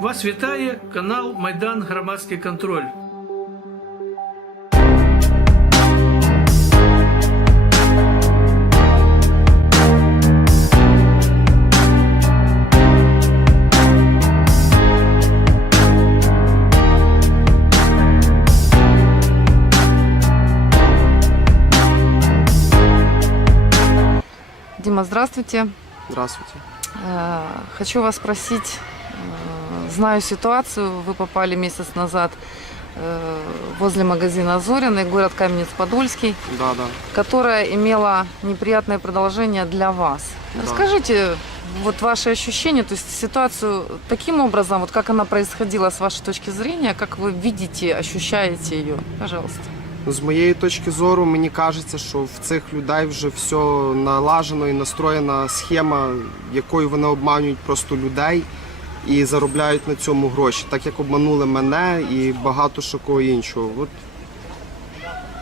Вас вітає канал Майдан Громадський контроль. Дима, здравствуйте. Здравствуйте. Э, Хочу вас спросить, э, знаю ситуацию, вы попали месяц назад э, возле магазина Зориный, город Каменец-Подольский, Да, да. которая имела неприятное продолжение для вас. Да. Расскажите вот ваши ощущения, то есть ситуацию таким образом, вот как она происходила с вашей точки зрения, как вы видите, ощущаете ее, пожалуйста. Ну, З моєї точки зору, мені кажеться, що в цих людей вже все налажено і настроєна схема, якою вони обманюють просто людей і заробляють на цьому гроші, так як обманули мене і багато що кого іншого. От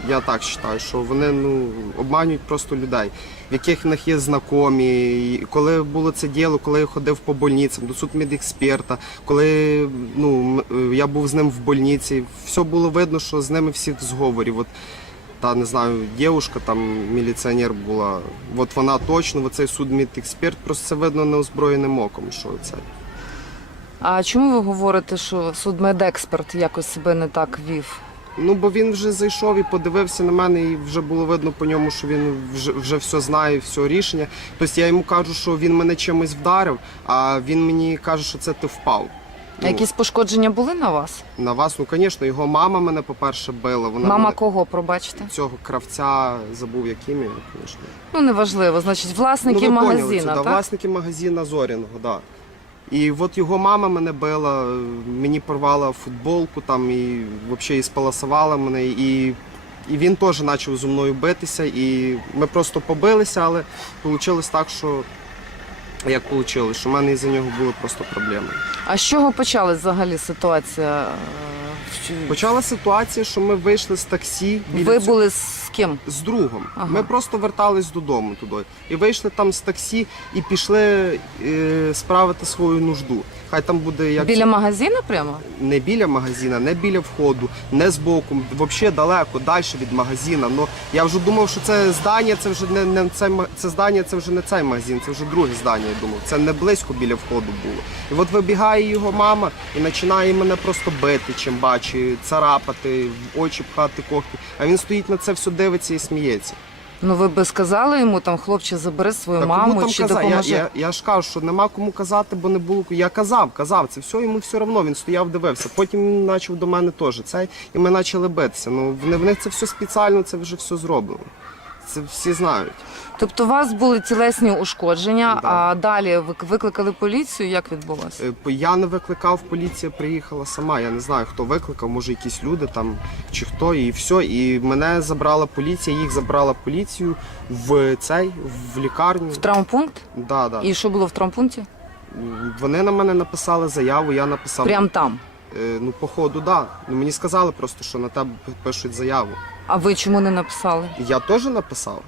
я так вважаю, що вони ну, обманюють просто людей, в яких в них є знайомі. І коли було це діло, коли я ходив по больницям до судмедексперта, коли ну, я був з ним в больниці, все було видно, що з ними всі в зговорі. От, та не знаю, дівчинка там міліціонер була. От вона точно, оцей судмедексперт, просто це видно неозброєним оком, що це. А чому ви говорите, що судмедексперт якось себе не так вів? Ну, бо він вже зайшов і подивився на мене, і вже було видно по ньому, що він вже, вже все знає, все рішення. Тобто я йому кажу, що він мене чимось вдарив, а він мені каже, що це ти впав. А Якісь пошкодження були на вас? На вас, ну звісно, його мама мене, по-перше, била. Вона Мама мене- кого, пробачте? цього кравця забув, яким він, звісно. Ну, неважливо, значить, власники ну, ви поняли це, да, так? власники магазина Зоряного, да. І от його мама мене била, мені порвала футболку там і взагалі і сполосувала мене. І, і він теж почав зі мною битися. І ми просто побилися, але вийшло так, що як вийшло, що в мене із-за нього були просто проблеми. А з чого почалась взагалі ситуація? е, Почала ситуація, що ми вийшли з таксі. біля Ви цього- були з ким? з другом. Ага. Ми просто вертались додому туди. І вийшли там з таксі і пішли е, справити свою нужду. Хай там буде як Біля магазину прямо? не біля магазина, не біля входу, не збоку, взагалі далеко, далі від магазина. Ну я вже думав, що це здання, це вже не, не це, це здання, це вже не цей магазин, це вже друге здання. Я думав, це не близько біля входу було. І от вибігає його мама і починає мене просто бити, чим бачить, царапати, в очі пхати когті. А він стоїть на це все, дивиться і сміється. Ну ви би сказали йому там, хлопче, забери свою Та маму кому там чи казати? Я, допоможи. я, я ж кажу, що нема кому казати, бо не було. Я казав, казав, це все йому все одно. Він стояв, дивився. Потім він почав до мене теж цей, і ми почали битися. Ну в в них це все спеціально, це вже все зроблено. Це всі знають. Тобто у вас були тілесні ушкодження, Да. а далі ви викликали поліцію. Як відбулося? Е, по- Я не викликав, поліція приїхала сама. Я не знаю, хто викликав, може якісь люди там чи хто, і все. І мене забрала поліція, їх забрала поліцію в цей в лікарню. В травмпункт? Да, да. І що було в травмпункті? Вони на мене написали заяву, я написав. Прям там. Е, Ну, походу, да. Ну, мені сказали просто, що на тебе пишуть заяву. А ви чому не написали? Я теж написав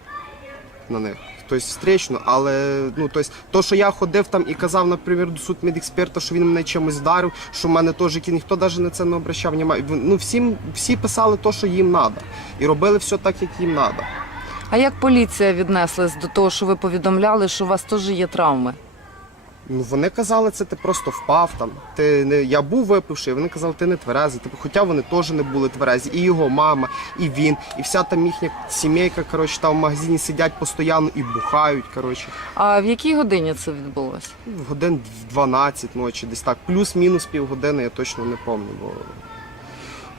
на них. Тобто встречно, але ну тобто, то, що я ходив там і казав, наприклад, до судмедексперта, що він мене чимось вдарив, що в мене теж які ніхто навіть на це не обращав. Ну всім всі писали те, що їм треба, і робили все так, як їм треба. А як поліція віднеслась до того, що ви повідомляли, що у вас теж є травми? Ну вони казали, це ти просто впав там. Ти не я був випивший, вони казали, ти не тверезий. Типу, хоча вони теж не були тверезі. І його мама, і він, і вся там їхня сімейка, коротше, там в магазині сидять постійно і бухають. Коротше, А в якій годині це відбулося? в годин в 12 ночі, десь так, плюс-мінус півгодини, я точно не пам'ятаю. Бо...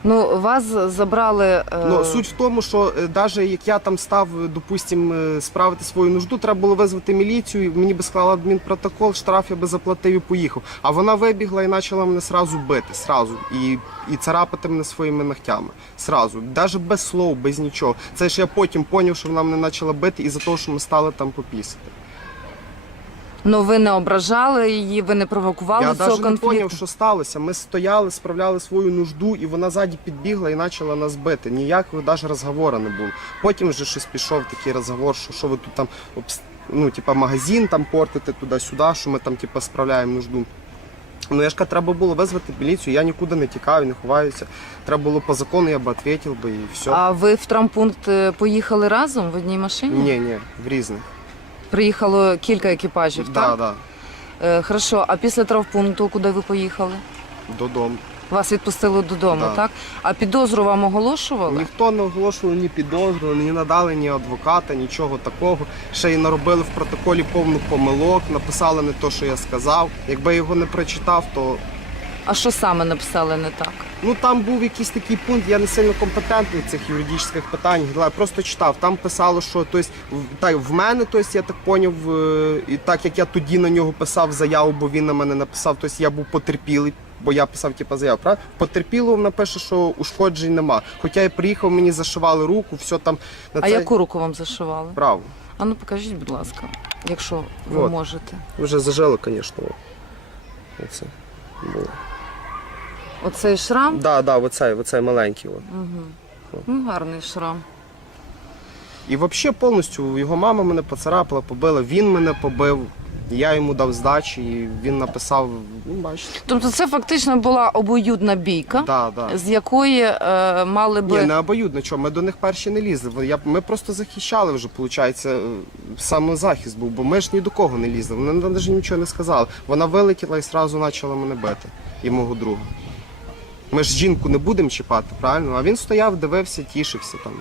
Ну, вас забрали. е, Ну, суть в тому, що навіть як я там став, е, допустим, е, справити свою нужду, треба було визвати міліцію, і мені би склала адмінпротокол, штраф я би заплатив і поїхав. А вона вибігла і почала мене сразу бити, сразу, і, і царапати мене своїми ногтями. Сразу, навіть без слов, без нічого. Це ж я потім зрозумів, що вона мене почала бити із-за того, що ми стали там попісити. Ну ви не ображали її, ви не провокували Я цього навіть не конфлікту. зрозумів, що сталося. Ми стояли, справляли свою нужду, і вона ззаді підбігла і почала нас бити. Ніякого навіть розговору не було. Потім вже щось пішов такий розговор, що, що ви тут там обс- ну, типа, магазин там портите туди-сюди, що ми там типа, справляємо нужду. Ну я ж кажу, треба було визвати міліцію, я нікуди не тікаю, не ховаюся. Треба було по закону, я б відповів би і все. А ви в травмпункт е, поїхали разом в одній машині? Ні, ні, в різних. Приїхало кілька екіпажів, Да, так? да, Е, хорошо, а після травмпункту куди ви поїхали? додому. Вас відпустили додому, Да. так? А підозру вам оголошували? Ніхто не оголошував ні підозру, ні надали ні адвоката, нічого такого. Ще й наробили в протоколі повну помилок, написали не те, що я сказав. Якби я його не прочитав, то А що саме написали не так? ну там був якийсь такий пункт. Я не сильно компетентний в цих юридичних питаннях. але Я просто читав. Там писало, що тобто, в- так, в мене, тобто, я так поняв, е, і так як я тоді на нього писав заяву, бо він на мене написав, тобто я був потерпілий. Бо я писав типу, заяву, правда? Потерпілого напише, що ушкоджень нема. Хоча я приїхав, мені зашивали руку, все там на А це яку руку вам зашивали? право. А ну покажіть, будь ласка, якщо ви Вот. можете. Вже зажили, звісно. Оце було. Оцей шрам? Да, да, оцей, оцей маленький. От. Ну, гарний шрам. І взагалі повністю його мама мене поцарапала, побила, він мене побив. Я йому дав здачі, і він написав, ну бачите. Тобто це фактично була обоюдна бійка, Да, да. з якої е, мали би. Ні, не обоюдно, чого, ми до них перші не лізли. Я, ми просто захищали вже, виходить, самозахист був, бо ми ж ні до кого не лізли. Вони навіть нічого не сказали. Вона вилетіла і одразу почала мене бити і мого друга. Ми ж жінку не будемо чіпати, правильно? А він стояв, дивився, тішився там.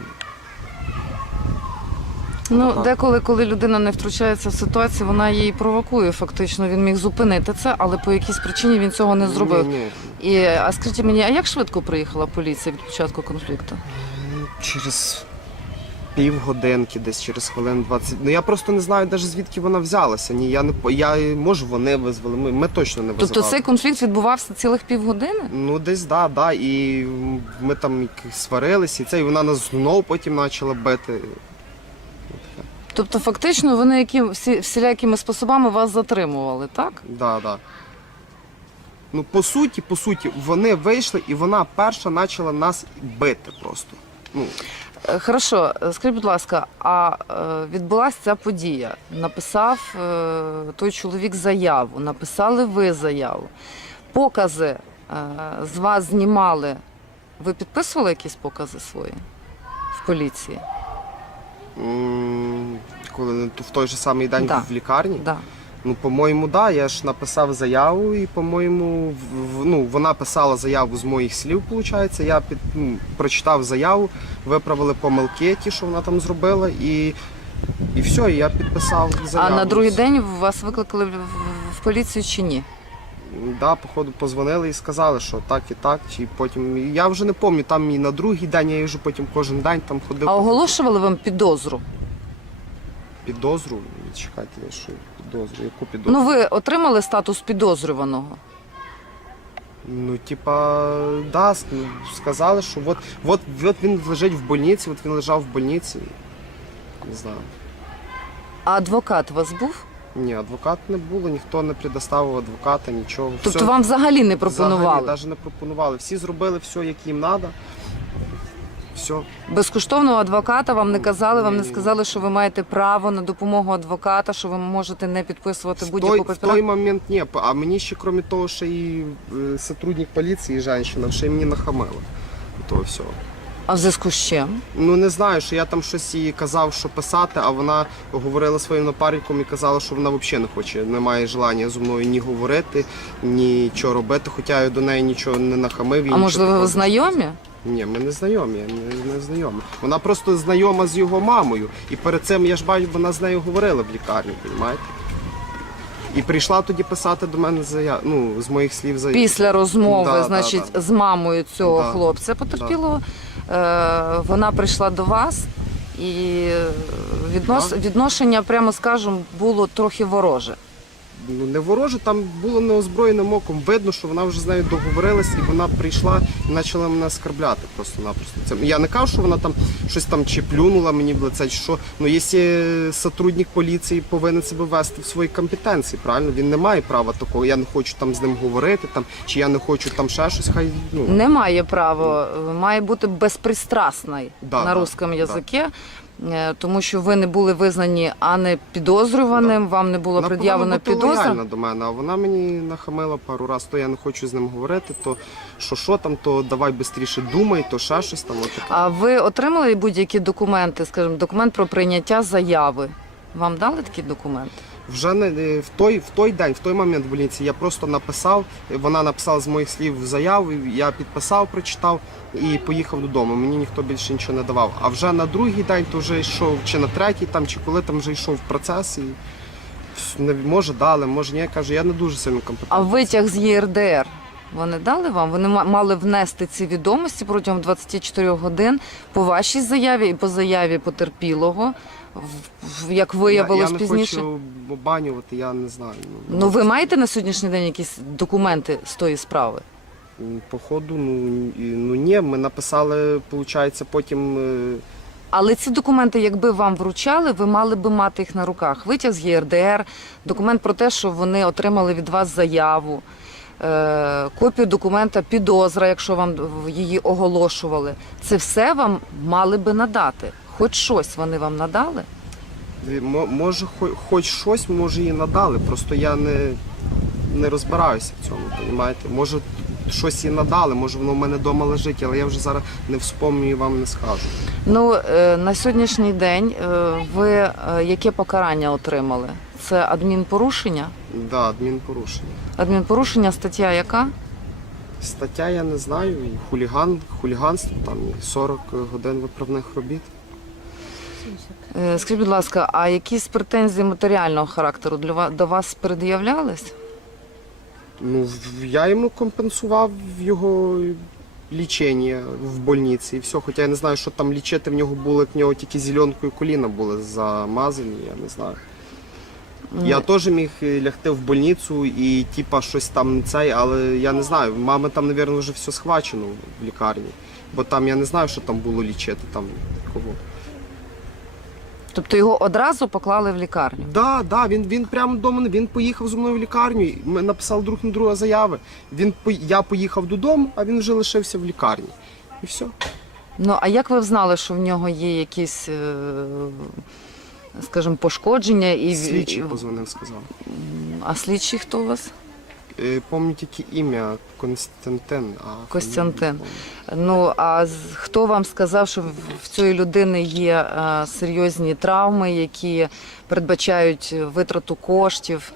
Ну, Так. деколи, коли людина не втручається в ситуацію, вона її провокує. Фактично він міг зупинити це, але по якійсь причині він цього не зробив. Ні, ні. І а скажіть мені, а як швидко приїхала поліція від початку конфлікту? Через півгодинки, десь через хвилин 20. Ну я просто не знаю навіть звідки вона взялася. Ні, я не по- я може вони визвали. Ми, ми точно не визивали. Тобто цей конфлікт відбувався цілих півгодини? Ну, десь да, да. І ми там сварилися, і це, і вона нас знову потім почала бити. Тобто, фактично, вони які всі всілякими способами вас затримували, так? Да, да. Ну, по суті, по суті, вони вийшли, і вона перша почала нас бити просто. Ну, Хорошо, е, скажіть, будь ласка, а е, відбулася ця подія? Написав е, той чоловік заяву, написали ви заяву. Покази е, з вас знімали. Ви підписували якісь покази свої в поліції? коли в той же самий день Да. в лікарні. Да. Ну, по-моєму, да. Я ж написав заяву, і, по-моєму, ну, вона писала заяву з моїх слів, виходить. Я під, ну, прочитав заяву, виправили помилки, ті, що вона там зробила, і, і все, і я підписав заяву. А на другий день вас викликали в, поліцію чи ні? Да, походу, позвонили і сказали, що так і так. Чи потім. Я вже не пам'ятаю, там і на другий день, я вже потім кожен день там ходив. А оголошували вам підозру? Підозру. Чекайте, що підозру? Яку підозру? Ну, ви отримали статус підозрюваного. Ну, типа, да, ну, сказали, що от, от, от він лежить в больниці, от він лежав в больниці. Не знаю. А адвокат у вас був? Ні, адвоката не було, ніхто не предоставив адвоката, нічого. Тобто Все- вам взагалі не пропонували? навіть не пропонували. Всі зробили все, як їм треба. Все. Безкоштовного адвоката вам не казали, вам не сказали, що ви маєте право на допомогу адвоката, що ви можете не підписувати будь-яку в той момент ні. А мені ще, крім того, ще і е, сотрудник поліції, жінка, ще й мені нахамила. То все. А в зв'язку з чим? Ну не знаю, що я там щось їй казав, що писати, а вона говорила своїм напарником і казала, що вона взагалі не хоче, не має желання зі мною ні говорити, ні що робити, хоча я до неї нічого не нахамив. і А можливо, ви знайомі? Ні, ми не знайомі, не, не знайомі. Вона просто знайома з його мамою. І перед цим я ж бачу, вона з нею говорила в лікарні, розумієте? І прийшла тоді писати до мене заяв, ну, з моїх слів заяву. Після розмови, Да, да, значить, да. з мамою цього Да. хлопця потерпілого, е, вона прийшла до вас, і е, віднос... Відношення, прямо скажемо, було трохи вороже. Ну не вороже, там було неозброєним оком. Видно, що вона вже з нею договорилась, і вона прийшла і почала мене оскарбляти просто-напросто. Це я не кажу, що вона там щось там чи плюнула мені в лице, чи що. Ну, якщо сотрудник поліції повинен себе вести в своїй компетенції, правильно? Він не має права такого. Я не хочу там з ним говорити, там, чи я не хочу там ще щось, хай ну. Немає права, має бути безпристрасний Да, на да, русском да. язикі. Е, тому що ви не були визнані, а не підозрюваним, вам не було Вона пред'явлено повинна Вона лояльна до мене, а вона мені нахамила пару разів, то я не хочу з ним говорити, то що що там, то давай швидше думай, то ще щось там. Отаке. А ви отримали будь-які документи, скажімо, документ про прийняття заяви? Вам дали такі документи? Вже не е, в той, в той день, в той момент в больниці я просто написав. Вона написала з моїх слів заяву, я підписав, прочитав і поїхав додому. Мені ніхто більше нічого не давав. А вже на другий день то вже йшов, чи на третій, там, чи коли там вже йшов процес і не може дали, може ні. Я кажу, я не дуже сильно А витяг з ЄРДР вони дали вам? Вони мали внести ці відомості протягом 24 годин по вашій заяві і по заяві потерпілого, в- в- як виявилось я, я не пізніше. хочу обманювати, я не знаю. Ну ви маєте на сьогоднішній день якісь документи з тої справи? Походу, ну, і- ну ні, ми написали, виходить, потім. е, Але ці документи, якби вам вручали, ви мали би мати їх на руках. Витяг з ЄРДР, документ про те, що вони отримали від вас заяву, копію документа підозра, якщо вам її оголошували. Це все вам мали би надати. Хоч щось вони вам надали. Мо- Може, хоч щось, може, і надали. Просто я не, не розбираюся в цьому, розумієте? Може, щось і надали, може воно в мене вдома лежить, але я вже зараз не вспомню і вам не скажу. Ну е, на сьогоднішній день е, ви е, яке покарання отримали? Це адмінпорушення? Да, адмінпорушення. Адмінпорушення стаття яка? Стаття я не знаю, і хуліган, хуліганство, там і 40 годин виправних робіт. Е, Скажіть, будь ласка, а якісь претензії матеріального характеру для ва- до вас пред'являлись? Ну, в- я йому компенсував його лічення в больниці і все. Хоча я не знаю, що там лічити в нього було, як в нього тільки зеленкою коліна були замазані, я не знаю. Я теж міг е, лягти в больницю і типа щось там цей, але я не знаю. Мами там, мабуть, вже все схвачено в лікарні. Бо там я не знаю, що там було лічити там кого. Тобто його одразу поклали в лікарню. Да, да, він, він прямо до мене, він поїхав зі мною в лікарню. Ми написали друг на друга заяви. Він я поїхав додому, а він вже лишився в лікарні. І все. Ну а як ви знали, що в нього є якісь, е, скажімо, пошкодження і Слідчий позвонив, сказав. А слідчий хто у вас? Е, Помню тільки ім'я Константин. А Костянтин. Ну а з- хто вам сказав, що в- в цієї людини є е, серйозні травми, які передбачають витрату коштів?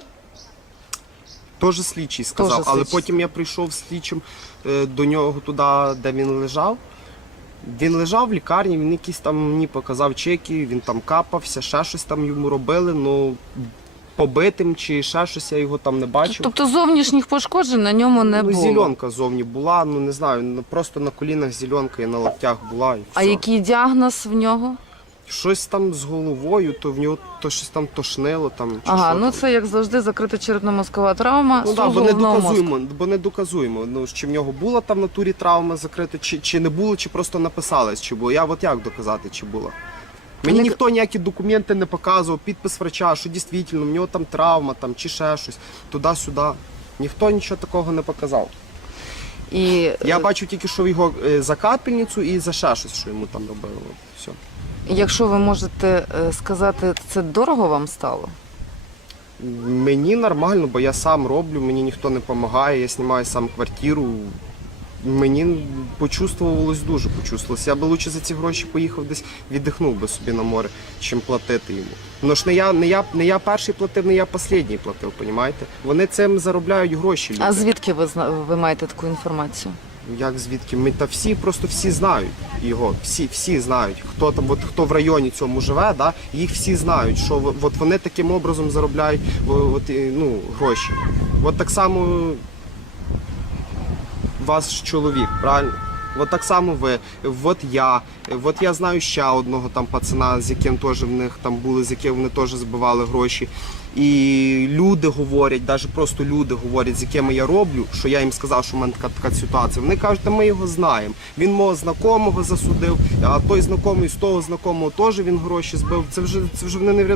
Теж слідчий сказав, Теж але слідчий. потім я прийшов слідчим е, до нього туди, де він лежав. Він лежав в лікарні, він якісь там мені показав чеки, він там капався, ще щось там йому робили, ну побитим чи ще щось я його там не бачив. Тобто зовнішніх пошкоджень на ньому не ну, було. зіленка. зовні була, ну не знаю, ну, просто на колінах зіленка і на локтях була. І А який діагноз в нього? Щось там з головою, то в нього то щось там тошнило. Там, чи Ага, що ну там. це як завжди закрита черепно-мозкова травма. Ну так, бо не головного мозку. доказуємо, бо не доказуємо. Ну чи в нього була там в натурі травма закрита, чи, чи не було, чи просто написалось, чи було. Я от як доказати, чи була. Мені Не- ніхто ніякі документи не показував, підпис врача, що дійсно в нього там травма, там чи ще щось, туди-сюди. Ніхто нічого такого не показав. І Я е, бачу тільки, що його е, за капельницю і за ще щось, що йому там робили. Якщо ви можете е, сказати, це дорого вам стало? Мені нормально, бо я сам роблю, мені ніхто не допомагає, я знімаю сам квартиру. Мені почувствувалось дуже почувствувалось. Я би лучше за ці гроші поїхав десь віддихнув би собі на море, чим платити йому. Ну ж не я, не я, не я перший платив, не я останній платив, понімаєте? Вони цим заробляють гроші. Люди. А звідки ви ви маєте таку інформацію? Як звідки? Ми та всі просто всі знають його. Всі, всі знають. Хто там, от хто в районі цьому живе, да, їх всі знають, що от вони таким образом заробляють от, ну, гроші. От так само ваш чоловік, правильно? От так само ви, от я, от я знаю ще одного там пацана, з яким теж в них там були, з яким вони теж збивали гроші. І люди говорять, навіть просто люди говорять, з якими я роблю, що я їм сказав, що в мене така, така ситуація. Вони кажуть, та ми його знаємо. Він мого знакомого засудив, а той знайомий з того знайомого теж він гроші збив. Це вже це вже вони не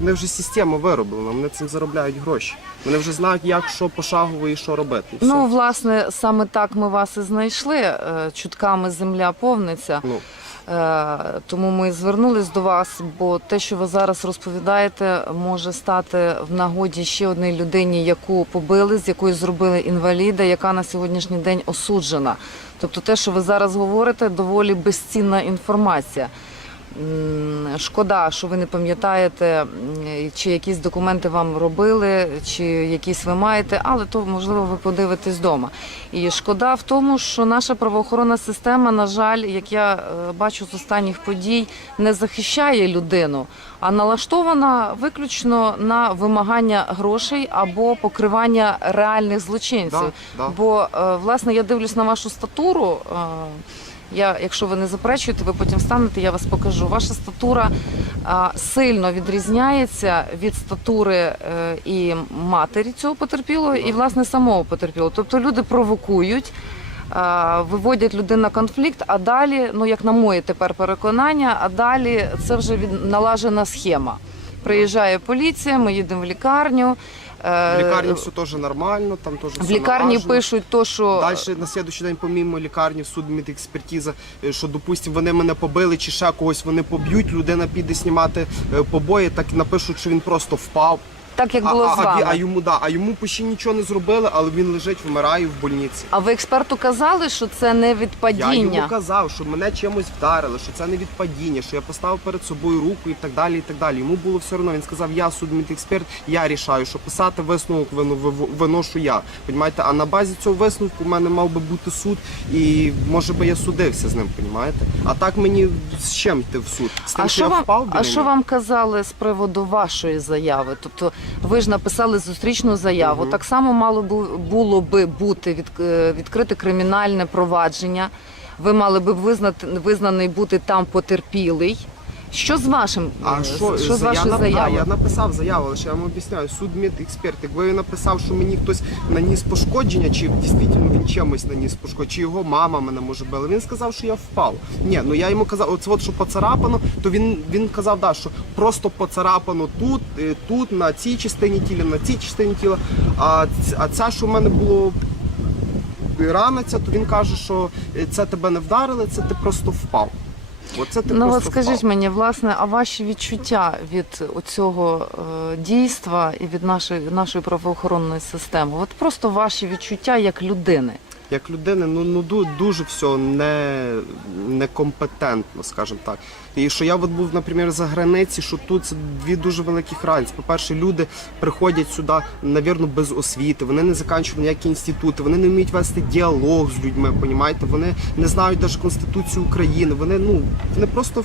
вони вже система вироблена. Вони цим заробляють гроші. Вони вже знають, як що пошагово і що робити. І. Ну, власне, саме так ми вас і знайшли. е, Чутками земля повниться. ну. Е, Тому ми звернулись до вас, бо те, що ви зараз розповідаєте, може стати в нагоді ще одній людині, яку побили, з якої зробили інваліда, яка на сьогоднішній день осуджена. Тобто, те, що ви зараз говорите, доволі безцінна інформація. Шкода, що ви не пам'ятаєте, чи якісь документи вам робили, чи якісь ви маєте, але то можливо ви подивитесь вдома. І шкода в тому, що наша правоохоронна система, на жаль, як я е, бачу з останніх подій, не захищає людину, а налаштована виключно на вимагання грошей або покривання реальних злочинців. Да, да. Бо е, власне я дивлюсь на вашу статуру. Я, якщо ви не заперечуєте, ви потім встанете, я вас покажу. Ваша статура а, сильно відрізняється від статури е, і матері цього потерпілого, і власне самого потерпілого. Тобто люди провокують. а, Виводять людину на конфлікт, а далі, ну як на моє тепер переконання, а далі це вже від налажена схема. Приїжджає поліція, ми їдемо в лікарню. Е, В лікарні все теж нормально, там теж в лікарні налажено. пишуть то, що Далі на слідчий день, помімо лікарні, в суд медекспертиза, е, що, допустим, вони мене побили чи ще когось вони поб'ють, людина піде знімати е, побої, так напишуть, що він просто впав. Так як було а, з а, вами. а йому да, а йому ще нічого не зробили, але він лежить, вмирає в больниці. А ви експерту казали, що це не від Я йому падіння? казав, що мене чимось вдарили, що це не від падіння, що я поставив перед собою руку і так далі. і так далі. Йому було все одно. Він сказав, я судмедексперт, я рішаю, що писати висновок виношу я. Понімаєте? А на базі цього висновку в мене мав би бути суд, і може би я судився з ним, понімаєте? А так мені з чим йти в суд? З тим, А що що я вам, впав біля а що нього? вам казали з приводу вашої заяви? Тобто ви ж написали зустрічну заяву. Угу. Так само мало бу- було би бути від, е, відкрите кримінальне провадження. Ви мали би визнати визнаний бути там потерпілий. Що з вашим А е, що, що з вашою я, нап- заявою? я написав заяву, але ще я вам об'ясняю, судмедексперт, якби він написав, що мені хтось наніс пошкодження, чи дійсно він чимось наніс пошкодження, чи його мама мене може била. Він сказав, що я впав. Ні, ну я йому казав, оце от що поцарапано, то він, він казав, да, що просто поцарапано тут, е, тут, на цій частині тіла, на цій частині тіла. А, ц- а це, що в мене було рана, ця, то він каже, що е, це тебе не вдарили, це ти просто впав. Оце ти Ну от скажіть впав. мені, власне, а ваші відчуття від цього е, дійства і від нашої нашої правоохоронної системи? От просто ваші відчуття як людини. Як людини, ну, ну дуже все не, некомпетентно, скажімо так. І що я от був, наприклад, за границі, що тут це дві дуже великих разниці. По-перше, люди приходять сюди, навірно, без освіти, вони не закінчують ніякі інститути, вони не вміють вести діалог з людьми, понімаєте? Вони не знають навіть Конституцію України, вони, ну, вони просто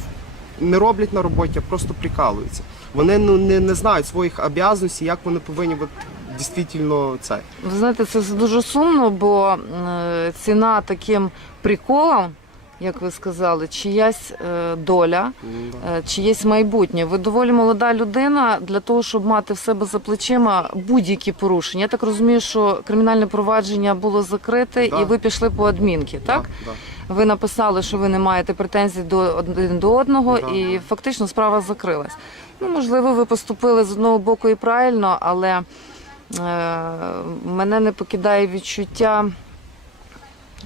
не роблять на роботі, а просто прикалуються. Вони ну, не, не знають своїх обов'язків, як вони повинні от, дійсно це. Ви знаєте, це дуже сумно, бо е, ціна таким приколам, як ви сказали, чиясь е, доля, е, чиєсь майбутнє. Ви доволі молода людина для того, щоб мати в себе за плечима будь-які порушення. Я так розумію, що кримінальне провадження було закрите, Да. і ви пішли по адмінки, так? Да, да. Ви написали, що ви не маєте претензій до один до одного, Да. і фактично справа закрилась. Ну, можливо, ви поступили з одного боку і правильно, але мене не покидає відчуття,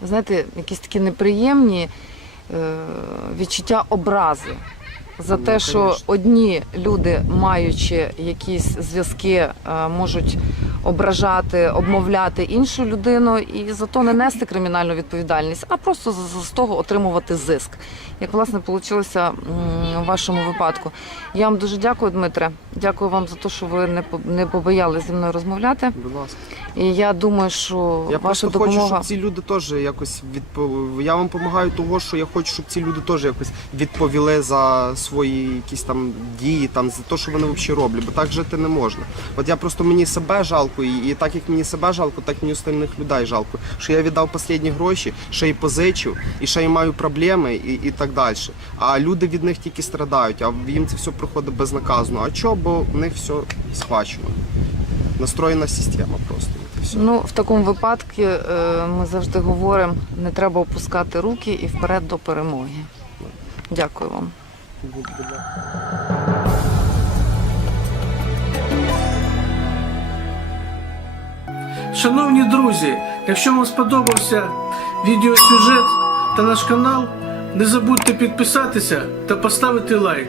знаєте, якісь такі неприємні е, відчуття образи. За Ну, те, що одні люди, маючи якісь зв'язки, е, можуть ображати, обмовляти іншу людину і за то не нести кримінальну відповідальність, а просто з, того отримувати зиск. Як власне вийшло в вашому випадку. Я вам дуже дякую, Дмитре. Дякую вам за те, що ви не побоялися зі мною розмовляти. Будь ласка. І я думаю, що Я ваша просто допомога. хочу, щоб ці люди теж якось відпов... Я вам допомагаю того, що я хочу, щоб ці люди теж якось відповіли за свої якісь там дії, там за те, що вони взагалі роблять, бо так жити не можна. От я просто мені себе жалко, і, і так як мені себе жалко, так мені остальних людей жалко. Що я віддав останні гроші, ще й позичив, і ще й маю проблеми, і, і так далі. А люди від них тільки страдають, а їм це все проходить безнаказано. А чого? Бо в них все схвачено. Настроєна система просто. І все. Ну, в такому випадку е, ми завжди говоримо, не треба опускати руки і вперед до перемоги. Дякую вам. Шановні друзі, якщо вам сподобався відеосюжет та наш канал, Не забудьте підписатися та поставити лайк.